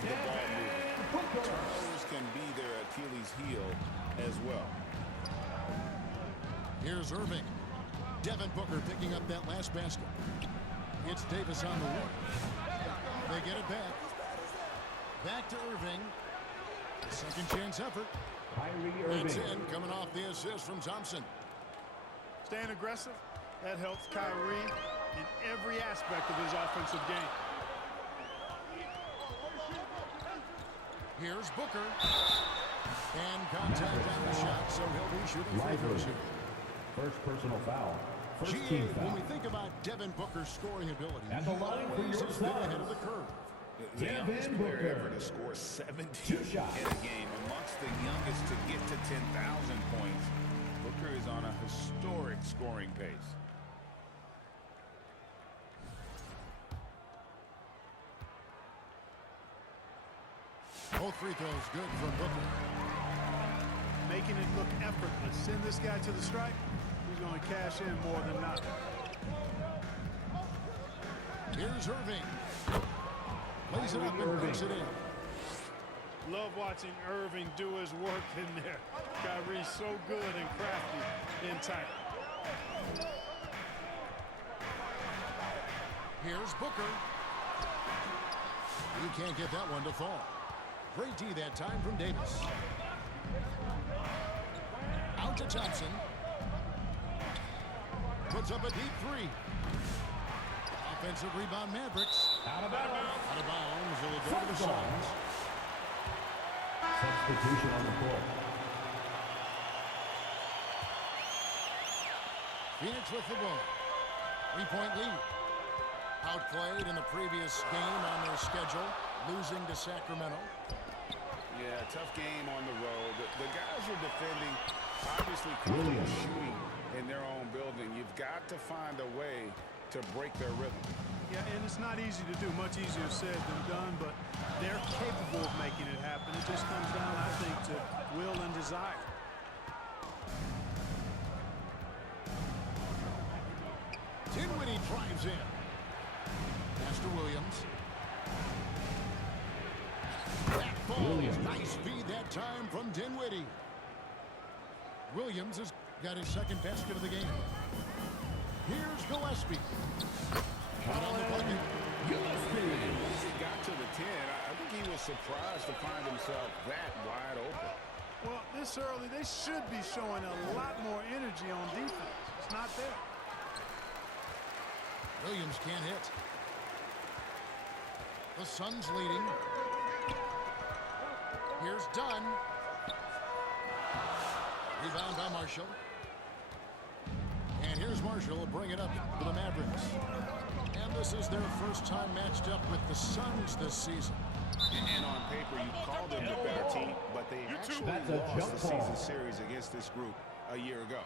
keep the ball moving. Turnovers can be their Achilles heel as well. Here's Irving. Devin Booker picking up that last basket. It's Davis on the wing. They get it back. Back to Irving. A second chance effort. It's in, coming off the assist from Thompson. Staying aggressive, that helps Kyrie in every aspect of his offensive game. Here's Booker. And contact on the shot, so he'll be shooting free throws here. First personal foul. First GA, team foul. when we think about Devin Booker's scoring ability, At the line for always your has been Suns, ahead of the curve. The youngest Devin player Booker. ever to score 17 Two shots. in a game, amongst the youngest to get to 10,000 points. Booker is on a historic scoring pace. Both free throws good from Booker. Making it look effortless. Send this guy to the stripe, he's going to cash in more than not. Here's Irving. Lays it up and puts it in. Love watching Irving do his work in there. Kyrie's so good and crafty in tight. Here's Booker. He can't get that one to fall. Great D that time from Davis. Out to Thompson. Puts up a deep three. Offensive rebound Mavericks. Out of bounds. Out of bounds. It'll go to the Suns. Substitution on the court. Phoenix with the ball. 3-point lead. Outplayed in the previous game on their schedule, losing to Sacramento. Yeah, tough game on the road. The guys are defending, obviously comfortable shooting in their own building. You've got to find a way to break their rhythm. Yeah, and it's not easy to do. Much easier said than done, but they're capable of making it happen. It just comes down, I think, to will and desire. Dinwiddie drives in. Pass to Williams. That falls. Nice feed that time from Dinwiddie. Williams has got his second basket of the game. Here's Gillespie. Shot on the bucket. Gillespie. As he got to the 10, I think he was surprised to find himself that wide open. Well, this early, they should be showing a lot more energy on defense. It's not there. Williams can't hit. The Suns leading. Here's Dunn. Rebound by Marshall. And here's Marshall to bring it up to the Mavericks. And this is their first time matched up with the Suns this season. And on paper, you call them the better team, but they actually lost the season series against this group a year ago.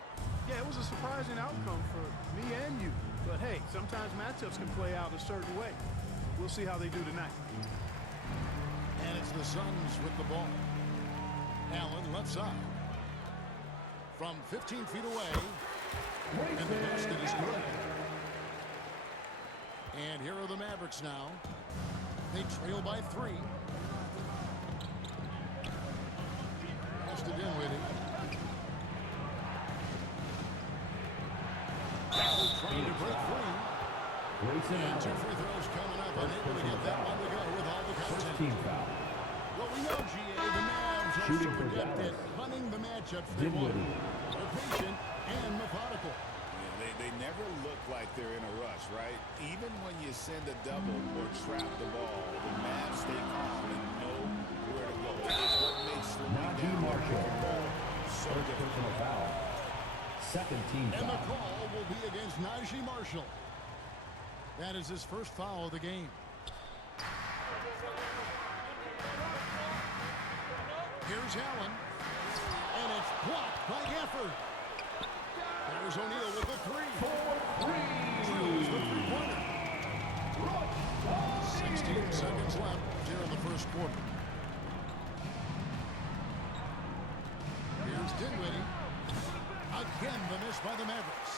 Yeah, it was a surprising outcome for me and you. But hey, sometimes matchups can play out a certain way. We'll see how they do tonight. And it's the Suns with the ball. Allen left side. From 15 feet away. And the basket is good. And here are the Mavericks now. They trail by 3. Pass to Dinwiddie. Trying to break free. And 2 free throws coming up. Unable to get that one to go with all the content. Team foul. Well, we know, GA, the Mavs are Shooting so for adept at Dallas. hunting the matchups they want. Dinwiddie. They're patient and methodical. They never look like they're in a rush, right? Even when you send a double or trap the ball, the Mavs stay calm and know where to go. It's what makes slowing down Marshall. the ball so First difficult. personal foul. Second team And the foul. call will be against Najee Marshall. That is his first foul of the game. Here's Allen. And it's blocked by Gafford. There's O'Neal with the 3. Drills the three-pointer. 16 seconds left here in the first quarter. Here's Dinwiddie. Again, the miss by the Mavericks.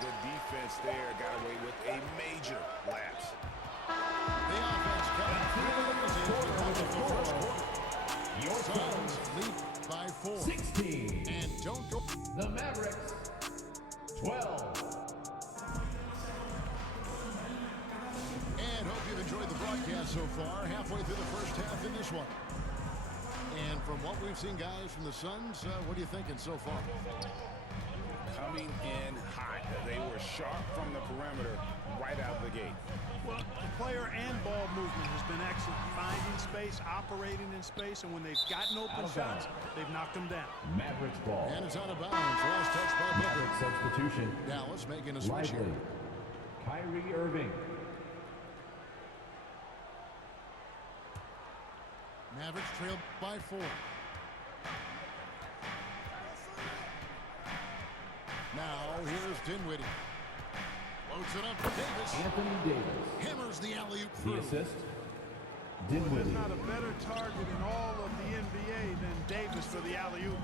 The defense there got away with a major lapse. The offense coming through. broadcast so far, halfway through the first half in this one. And from what we've seen, guys, from the Suns, what are you thinking so far? Coming in hot. They were sharp from the perimeter right out of the gate. Well, the player and ball movement has been excellent. Finding space, operating in space, and when they've gotten open shots, they've knocked them down. Mavericks ball. And it's out of bounds. Last touch by Booker. Mavericks substitution. Dallas making a switch Lively. here. Kyrie Irving. Mavericks trail by 4. Now here's Dinwiddie. Loads it up for Davis. Anthony Davis. Hammers the alley-oop The through. assist. There's Dinwiddie. not a better target in all of the NBA than Davis for the alley-oop.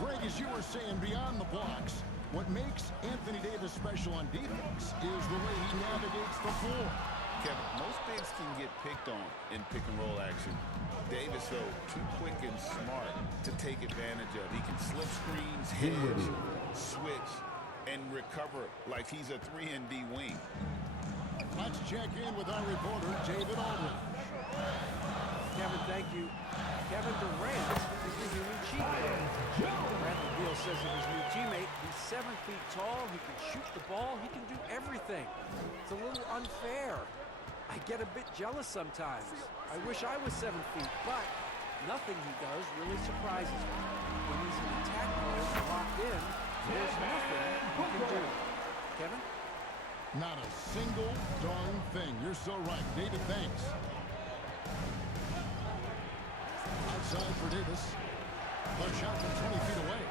Greg, as you were saying, beyond the blocks, what makes Anthony Davis special on defense is the way he navigates the floor. Kevin, most bigs can get picked on in pick-and-roll action. Davis, though, too quick and smart to take advantage of. He can slip screens, hedge, switch, and recover like he's a 3-and-D wing. Let's check in with our reporter, David Aldridge. Kevin, thank you. Kevin Durant is his new teammate. Bradley Beal says of his new teammate, he's 7 feet tall, he can shoot the ball, he can do everything. It's a little unfair. I get a bit jealous sometimes. I wish I was 7 feet, but nothing he does really surprises me. When he's in attack mode locked in, there's nothing he can do. Kevin? Not a single darn thing. You're so right. David, thanks. Outside for Davis. A shot from 20 feet away.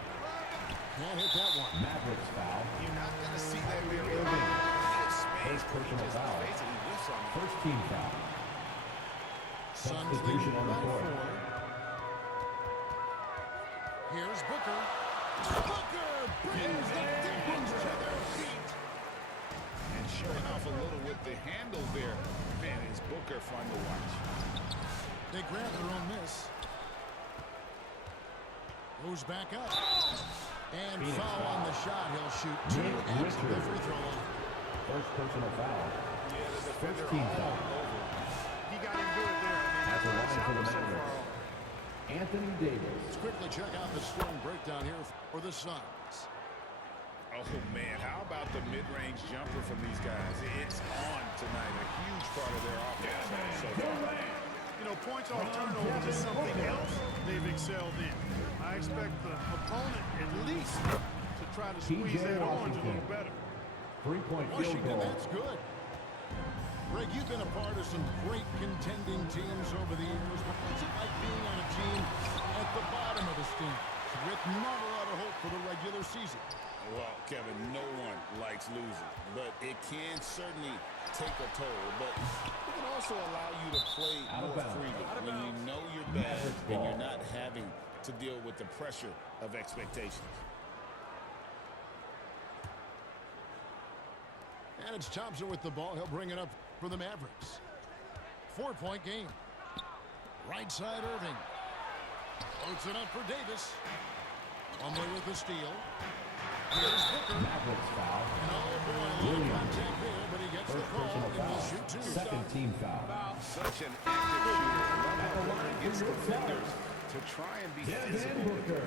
Can't hit that one. Mavericks foul. You're not going to see that very Irving. often. First personal foul. Foul. First team foul. Suns Substitution lead on the by court. 4. Here's Booker. Booker brings the defense to their feet. And showing off a little with the handle there. Man, is Booker fun to watch. They grab their own miss. Goes back up. And Phoenix foul foul. on the shot. He'll shoot 2 Nick at the Richards. free throw line. First personal foul. Yeah, the defender First team all foul. over. He got him good there. I mean, As that's a what line for the so far. Mavericks. Anthony Davis. Let's quickly check out the strong breakdown here for the Suns. Oh, man, how about the mid-range jumper from these guys? It's on tonight, a huge part of their offense so far. You know, points off turnovers is something else they've excelled in. I expect the opponent at least to try to squeeze T.J. that orange a Washington. little better. Three-point field Washington, goal. that's good. Greg, you've been a part of some great contending teams over the years. But what's it like being on a team at the bottom of the standings with not a lot of hope for the regular season? Well, Kevin, no one likes losing, but it can certainly take a toll. But it can also allow you to play Out of more bounds. freely when you know you're bad Mavericks and ball. you're not having to deal with the pressure of expectations. And it's Thompson with the ball. He'll bring it up for the Mavericks. 4-point game. Right side, Irving. Loads it up for Davis. Plumlee with the steal. Here's Booker. Mavericks foul. And oh boy, a little Williams. contact there, but he gets the First call personal and will foul. shoot 2. Second team foul. Such an active shooter. At the line Against for your defenders Suns. to try and be Devin physical. Booker.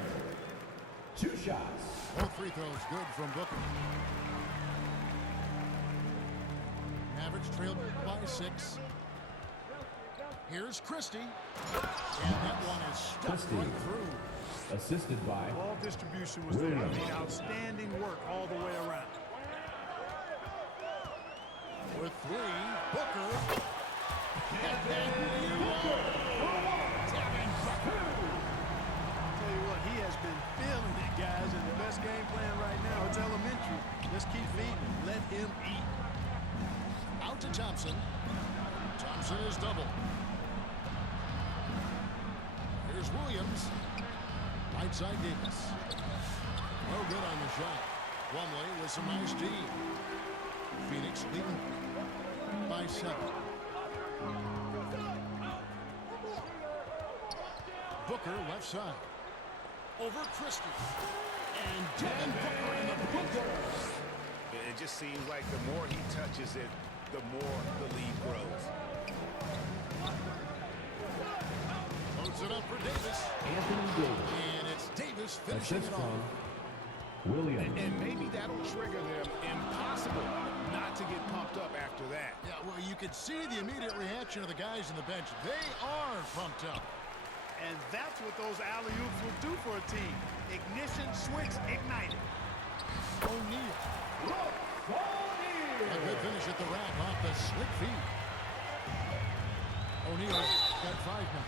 2 shots. Both free throws good from Booker. Mavericks trail by 6. Here's Christie. And that one is stuck Christie. right through. Assisted by Ball distribution was there. I Williams. mean, outstanding work all the way around. With 3, Booker. And then you are. Devin Booker. Tell you what, he has been feeling it, guys, and the best game plan right now, it's elementary. Let's keep feeding. Let him eat. Out to Thompson. Thompson is double. Here's Williams. Right side Davis. No good on the shot. Plumlee with some nice D. Phoenix leading by 7. Booker left side. Over Christie. And Devin Booker in the Booker. It just seems like the more he touches it, the more the lead grows. Loads it up for Davis. Anthony Davis. And it's Davis finishing Assist it from off. Williams. And maybe that'll trigger them. Impossible not to get pumped up after that. Yeah, well, you could see the immediate reaction of the guys on the bench. They are pumped up. And that's what those alley-oops will do for a team. Ignition switch ignited. O'Neal. A good finish at the rack off the slick feed. O'Neal's got 5 now.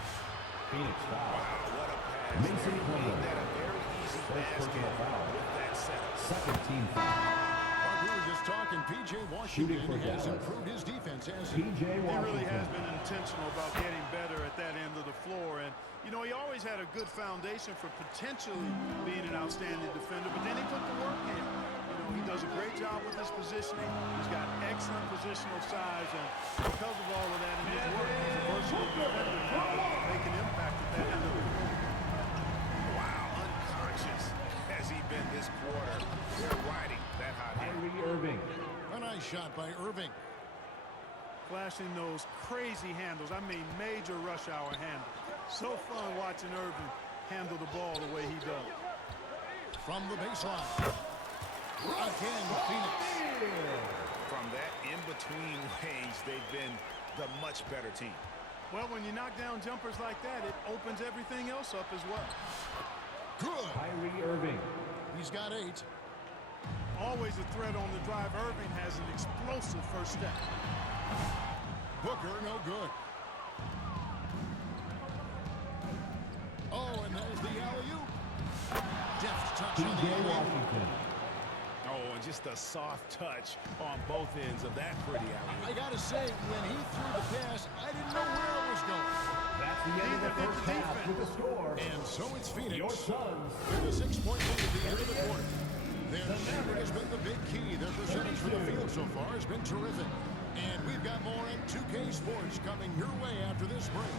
Phoenix foul. What a pass. Mason Made Plumlee. that a very easy First basket personal foul. with that setup. Second team foul. Mark, we were just talking. P.J. Shooting Washington for has Dallas. improved his defense, hasn't he? P.J. He really has Washington. been intentional about getting better at that end of the floor. And, you know, he always had a good foundation for potentially being an outstanding defender, but then he put the work in. You know, he does a great job with his positioning. He's got excellent positional size, and because of all of that and his work, he's a versatile defender now that can make an impact at that end of the floor. Wow, unconscious has he been this quarter. They're riding that hot hand. Kyrie Irving. A nice shot by Irving. Flashing those crazy handles. I mean, major rush hour handles. So fun watching Irving handle the ball the way he does. From the baseline. Again, Phoenix. From that in-between range, they've been the much better team. Well, when you knock down jumpers like that, it opens everything else up as well. Good. Kyrie Irving. He's got 8. Always a threat on the drive. Irving has an explosive first step. Booker, no good. Oh, and there's the alley-oop. Deft touch on the P.J. alley-oop. Washington. Oh, and just a soft touch on both ends of that pretty alley. I gotta say, when he threw the pass, I didn't know where it was going. That's the end of the first half with the score. And so it's Phoenix. Your Suns. With a 6-point lead at the end of the quarter. Their shooting has been the big key. Their percentage from the field so far has been terrific. And we've got more in 2K Sports coming your way after this break.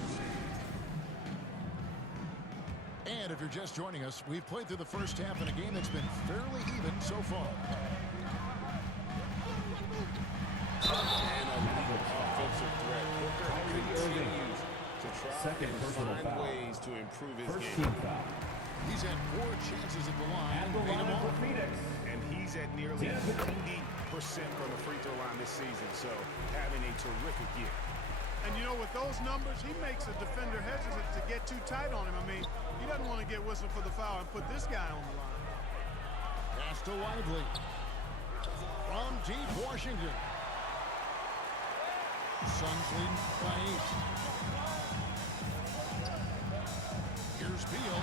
And if you're just joining us, we've played through the first half in a game that's been fairly even so far. And a legal offensive threat. Booker continues to try Second and personal find foul. ways to improve his First game. team foul. He's had 4 chances at the line. At the Made them line all. for Phoenix. And he's at nearly 90% from the free throw line this season, so having a terrific year. And, you know, with those numbers, he makes a defender hesitant to get too tight on him. I mean, he doesn't want to get whistled for the foul and put this guy on the line. Pass to Lively. From deep Washington. Suns leading by 8. Here's Beal.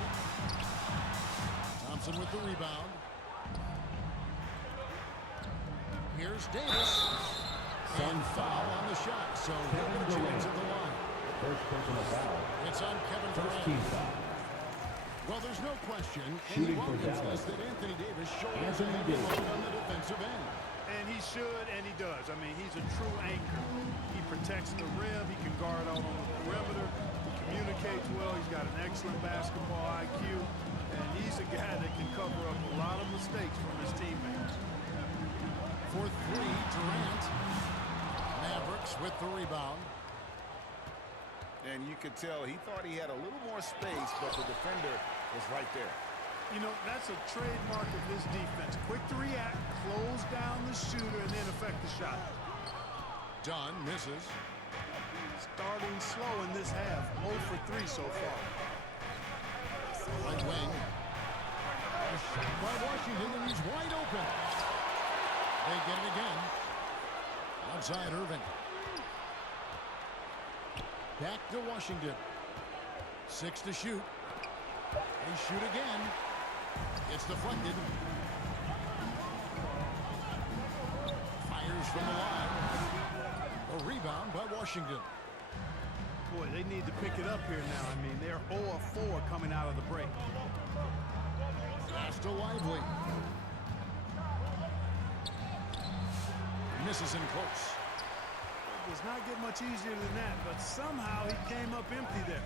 Thompson with the rebound. Here's Davis. And foul on the shot. So he'll get a chance at the line. First personal foul. It's on Kevin First Durant. team foul. Well, there's no question. Shooting for Welcomes Dallas. this that Anthony Davis shoulders Anthony a heavy Davis. load on the defensive end. And he should, and he does. I mean, he's a true anchor. He protects the rim. He can guard out on the perimeter. He communicates well. He's got an excellent basketball IQ. And he's a guy that can cover up a lot of mistakes from his teammates. For 3, Durant. Mavericks with the rebound. And you could tell he thought he had a little more space, but the defender was right there. You know, that's a trademark of his defense. Quick to react, close down the shooter, and then affect the shot. Dunn misses. Starting slow in this half, 0 for 3 so far. Right wing. A shot by Washington, and he's wide open. They get it again. Outside Irving. Back to Washington. 6 to shoot. They shoot again. It's deflected. Fires from the line. A rebound by Washington. Boy, they need to pick it up here now. I mean, they're 0 of 4 coming out of the break. Pass to Lively. Misses in close. It does not get much easier than that, but somehow he came up empty there.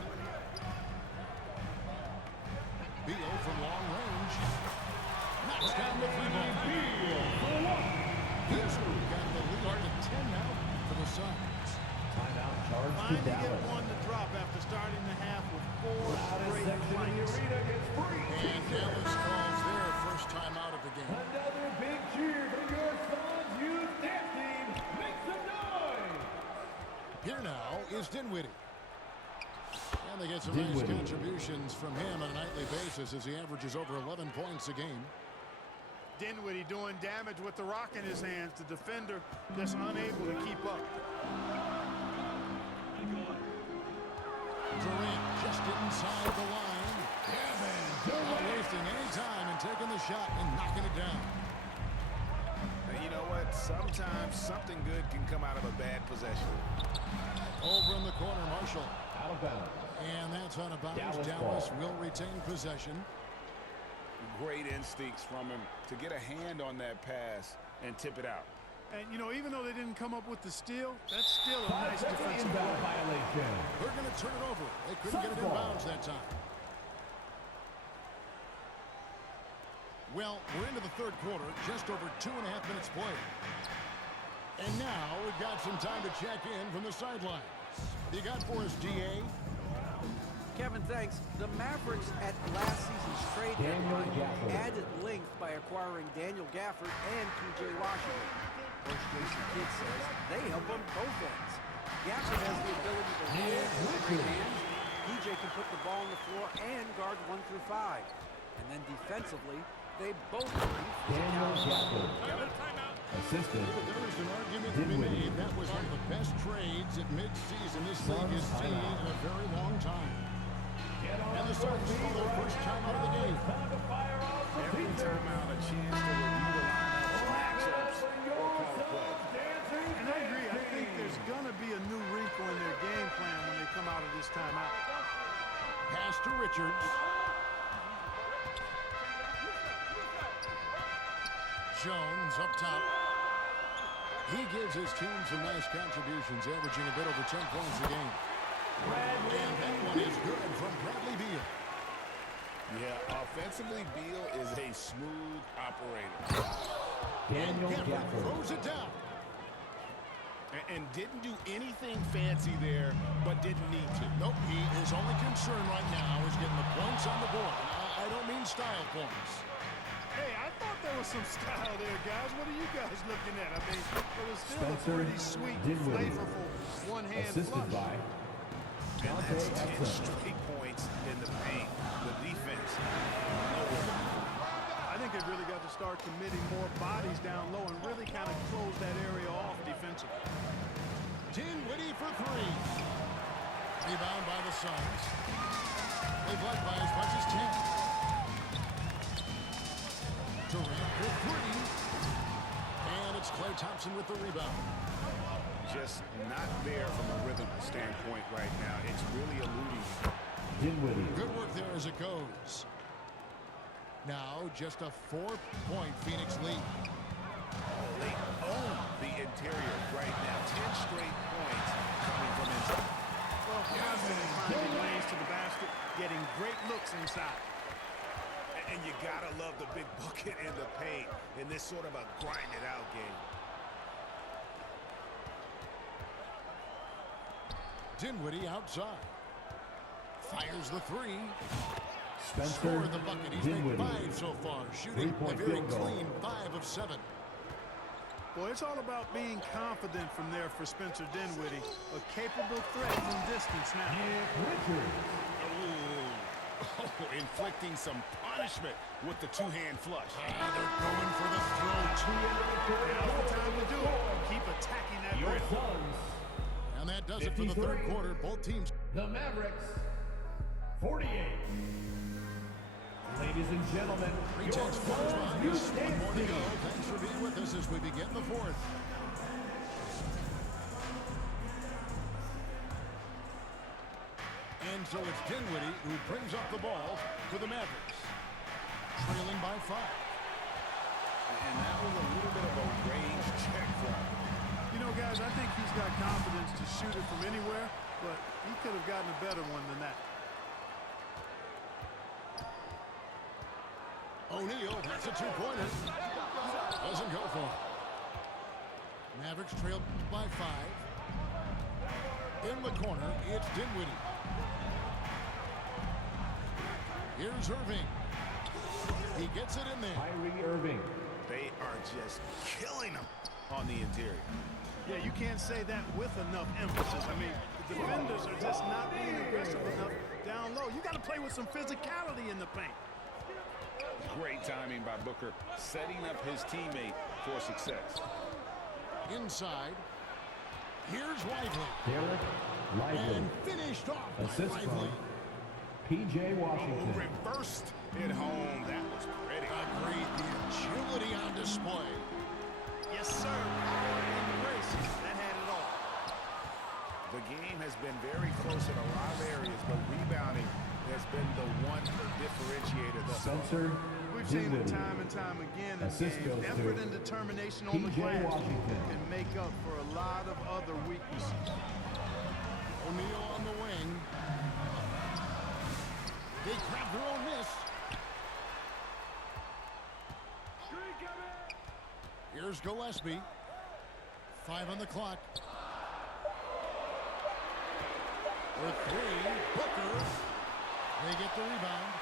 Beal from long range. Knocks down the three ball. He's got the lead to 10 now. for the Suns. Timeout charge to Finally get Dallas. one to drop after starting the half with 4 Loudest straight section in the points. arena gets free. And Dallas calls their first time out of the game. Another big cheer for your Suns youth dance team. Make some noise. Here now is Dinwiddie. And they get some nice Dinwiddie. contributions from him on a nightly basis as he averages over 11 points a game. Dinwiddie doing damage with the rock in his hands. The defender just unable to keep up. Durant just inside the line. Not wasting any time and taking the shot and knocking it down. And you know what? Sometimes something good can come out of a bad possession. Over in the corner, Marshall. Out of bounds. And that's out of bounds. Dallas Dallas ball. will retain possession. Great instincts from him to get a hand on that pass and tip it out. And, you know, even though they didn't come up with the steal, that's still a nice 5-second defensive inbound play. violation. They're going to turn it over. They couldn't get it in Football. bounds that time. Well, we're into the third quarter, just over 2.5 minutes played. And now we've got some time to check in from the sidelines. You got for us, DA? Kevin, thanks. The Mavericks at last season's trade Daniel deadline Gafford. added length by acquiring Daniel Gafford and P.J. Washington. Coach Jason Kidd says they help on both ends. Gafford has the ability to roll with great hands. P.J. can put the ball on the floor and guard 1 through 5. And then defensively, they both bring Daniel physicality. Gafford. Kevin? Assistant. There is an argument to be Dinwiddie. made. That was one of the best trades at midseason this league has seen in a very long time. And the Suns for their first time out of the game. Time to fire off the Every teacher. time out, a chance to review the lineups, matchups, or call a play. And I agree. I think there's going to be a new wrinkle in their game plan when they come out of this timeout. Pass to Richards. Jones up top. He gives his team some nice contributions, averaging a bit over 10 points a game. And that one is good from Bradley Beal. Yeah, offensively, Beal is a smooth operator. Daniel Gafford Gafford. throws it down. And didn't do anything fancy there, but didn't need to. Nope, his only concern right now is getting the points on the board. And I don't mean style points. Hey, I thought there was some style there, guys. What are you guys looking at? I mean, it was still Spencer a pretty sweet, Dinwiddie. flavorful one-hand Assisted flush. by And that's 10 Dante Exum. straight points in the paint. The defense. I think they've really got to start committing more bodies down low and really kind of close that area off defensively. Dinwiddie for three. Rebound by the Suns. They've led by as much as 10. Durant for three. And it's Klay Thompson with the rebound. Just not there from a rhythm standpoint right now. It's really eluding. Dinwiddie. Good work there as it goes. Now just a 4-point Phoenix lead. They own the interior right now. 10 straight points coming from inside. Well, confident finding lanes to the basket, getting great looks inside. And you gotta love the big bucket in the paint in this sort of a grind-it-out game. Dinwiddie outside. Fires the three. Spencer Scored the bucket. He's made Dinwiddie. 5 so far. Shooting a Three-point very field goal. clean 5 of 7. Boy, it's all about being confident from there for Spencer Dinwiddie. A capable threat from distance now. Nick Richards. Oh, inflicting some punishment with the two-hand flush. They're going for the throat. Now's the time to do it. Keep attacking that Your rim. Suns. And that does it for the third 53. quarter. Both teams. The Mavericks. 48. Ladies and gentlemen, your Retakes Suns One youth more dance to go. team. Thanks for being with us as we begin the fourth. And so it's Dinwiddie who brings up the ball for the Mavericks. Trailing by 5. And that was a little bit of a range check for him. You know, guys, I think he's got confidence to shoot it from anywhere, but he could have gotten a better one than that. O'Neal, that's a two-pointer. Doesn't go for it. Mavericks trail by 5. In the corner, it's Dinwiddie. Here's Irving. He gets it in there. Kyrie Irving. They are just killing them on the interior. Yeah, you can't say that with enough emphasis. I mean, the defenders are just not being aggressive enough down low. You got to play with some physicality in the paint. Great timing by Booker, setting up his teammate for success. Inside. Here's Lively. Derek Lively. And finished off by Assist Lively. from P.J. Washington. Reversed it home. That was pretty. Agreed. The agility on display. Yes, sir. Power and grace. That had it all. The game has been very close in a lot of areas, but rebounding has been the one differentiator thus far. Spencer We've seen it Dinwiddie. time and time again. Assist goes to Effort and determination on the P.J. glass Washington. can make up for a lot of other weaknesses. O'Neal on the wing. They grab their own miss. Here's Gillespie. 5 on the clock. With 3, Booker. They get the rebound.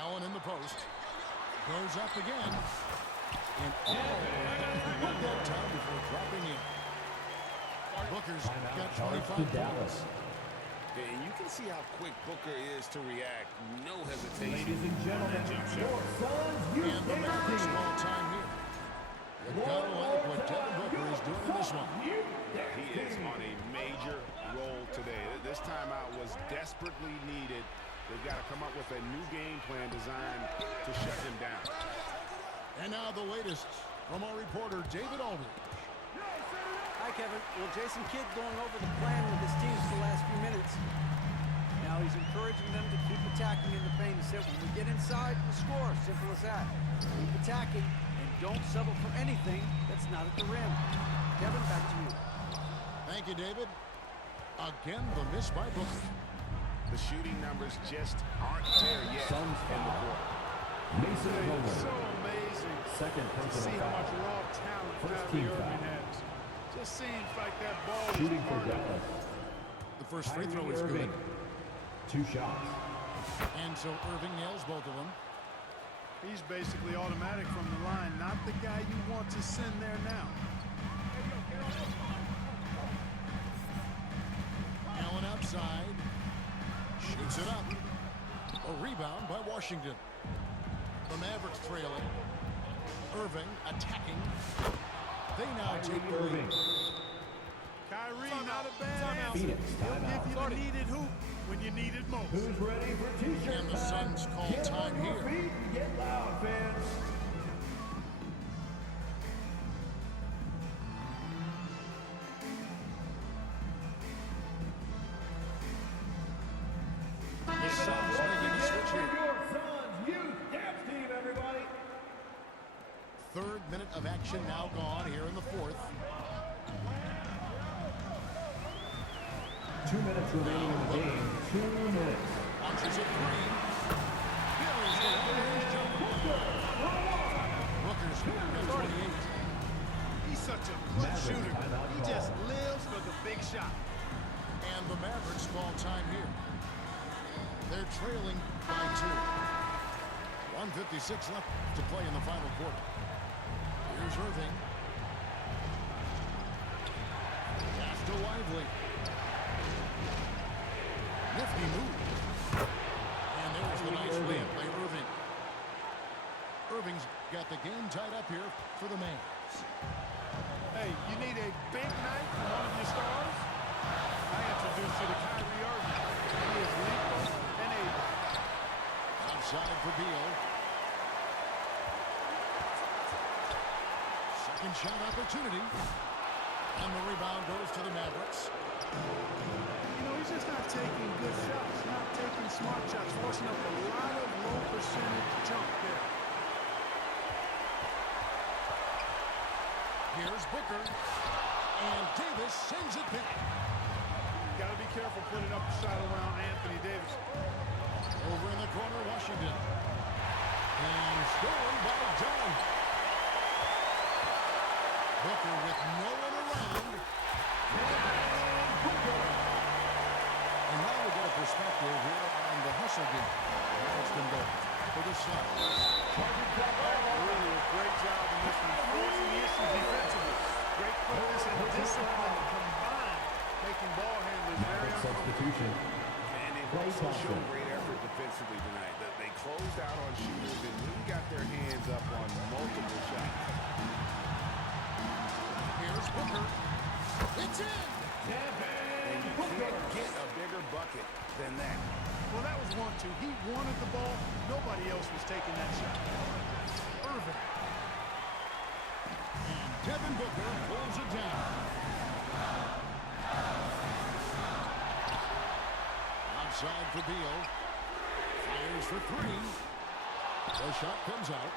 Allen in the post. Goes up again. And one that time before dropping in. Booker's got Timeout charged 25 to points. Dallas. And you can see how quick Booker is to react. No hesitation. Ladies and gentlemen, your Suns And the youth Mavericks team. ball time here. You gotta like what Devin Booker is doing in this one. He is on a major roll today. This timeout was desperately needed. They've got to come up with a new game plan designed to shut him down. And now the latest from our reporter, David Aldridge. Hi, Kevin. Well, Jason Kidd going over the plan with his teams the last few minutes. Now he's encouraging them to keep attacking in the paint. He said, when we get inside, we score. Simple as that. Keep attacking and don't settle for anything that's not at the rim. Kevin, back to you. Thank you, David. Again, the miss by Booker. The shooting numbers just aren't there yet Suns in the foul. quarter. Mason It's so Coleman. amazing Second to personal see how much foul. raw talent First Kyrie team Irving foul. has. Just seems like that ball Shooting is for part of Dallas. The first free throw Kyrie is Irving. good. 2 shots. And so Irving nails both of them. He's basically automatic from the line, not the guy you want to send there now. Allen outside. Shoots it up. A rebound by Washington. The Mavericks trailing. Irving attacking. They now take the lead. Irving. Kyrie, not a bad answer. Phoenix, He'll timeout. give you the needed hoop when you need it most. Who's ready for t-shirt And the time? Suns call Get time on your here. feet and get loud, fans. The Suns making a switch here. Your Suns youth dance team, everybody. Third minute of action now gone here in the fourth. 2 minutes remaining in the game. 2 minutes. Launches a three. Here is the long-range jumper. Booker's got 28. He's such a good Mavericks shooter. timeout He call. just lives for the big shot. And the Mavericks call time here. They're trailing by 2. 1:56 left to play in the final quarter. Here's Irving. Pass to Lively. Nifty move. And there's the nice layup by Irving. Irving's got the game tied up here for the Mavs. Hey, you need a big night from one of your stars? I introduce you to Kyrie Irving. He is lethal and able. Outside for Beal. Second shot opportunity. And the rebound goes to the Mavericks. You know, he's just not taking good shots, not taking smart shots, forcing up a lot of low percentage jump there. Here's Booker. And Davis sends it back. Got to be careful putting up a shot around Anthony Davis. Over in the corner, Washington. And stolen by Dunn. Booker with no one around. And now we get a perspective here on the hustle game. How it's been going for the Suns. Really a great job in this one, forcing the issue defensively. Great quickness and discipline combined, making ball handlers very Substitution. And they've also shown great effort defensively tonight. They closed out on shooters and really got their hands up on multiple shots. Here's Booker. It's in. And you can't get a bigger bucket than that. Well, that was 1-2. He wanted the ball. Nobody else was taking that shot. Irving. And Devin Booker pulls it down. Outside for Beal. Fires for three. The shot comes out.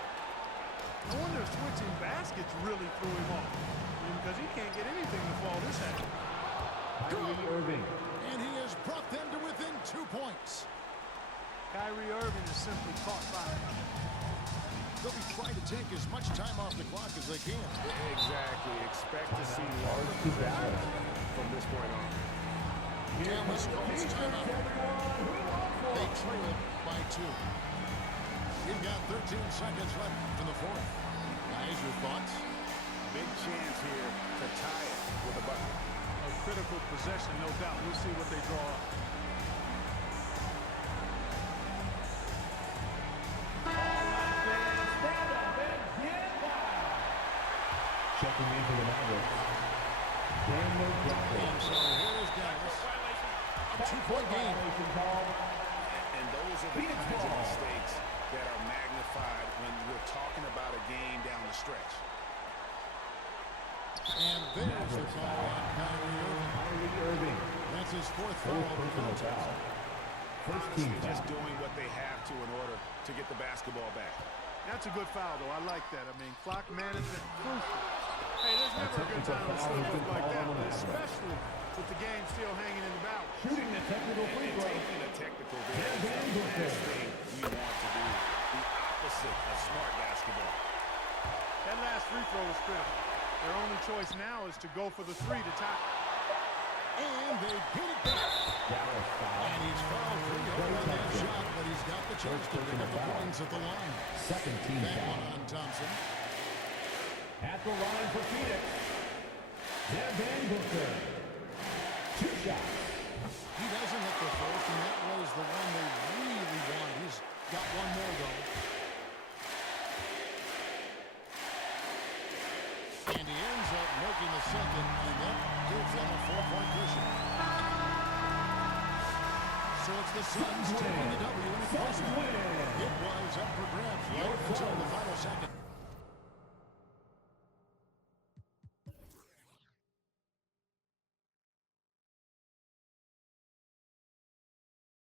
I wonder if switching baskets really threw him off. Because he can't get anything to fall this high. Kyrie Irving. And he has brought them to within 2 points. Kyrie Irving is simply caught by him. They'll be trying to take as much time off the clock as they can. Exactly. Expect to see longer possessions from this point on. Dallas calls timeout. They trail it by 2. You've got 13 seconds left in the fourth. Guys, your thoughts? Big chance here to tie it with a bucket. A critical possession, no doubt. We'll see what they draw up. Checking into the Mavericks. Daniel Gafford. And so here's Dallas. A 2-point game. And those are the kinds of mistakes that are magnified when we're talking about a game down the stretch. And there's the call on Kyrie Irving. That's his fourth foul. Personal foul. First team Honestly, just foul. doing what they have to in order to get the basketball back. That's a good foul, though. I like that. I mean, clock management, crucial. Hey, there's never a good time to slip up like that, but especially with the game still hanging in the balance. Shooting the technical free And throw. taking a technical there is the last thing you want to do. The opposite of smart basketball. That last free throw was critical. Their only choice now is to go for the three to tie. And they get it back. Dallas foul. And he's fouled free on that shot, but he's got the chance to pick up the points at the line. Second team That foul. one on Thompson. At the line for Phoenix. Devin Booker. 2 shots. He doesn't hit the first, and that was the one they really wanted. He's got one more, though. And he ends up making the second, and that gives them a 4-point cushion. So it's the Suns taking the W in a close one. It was up for grabs right until the final second.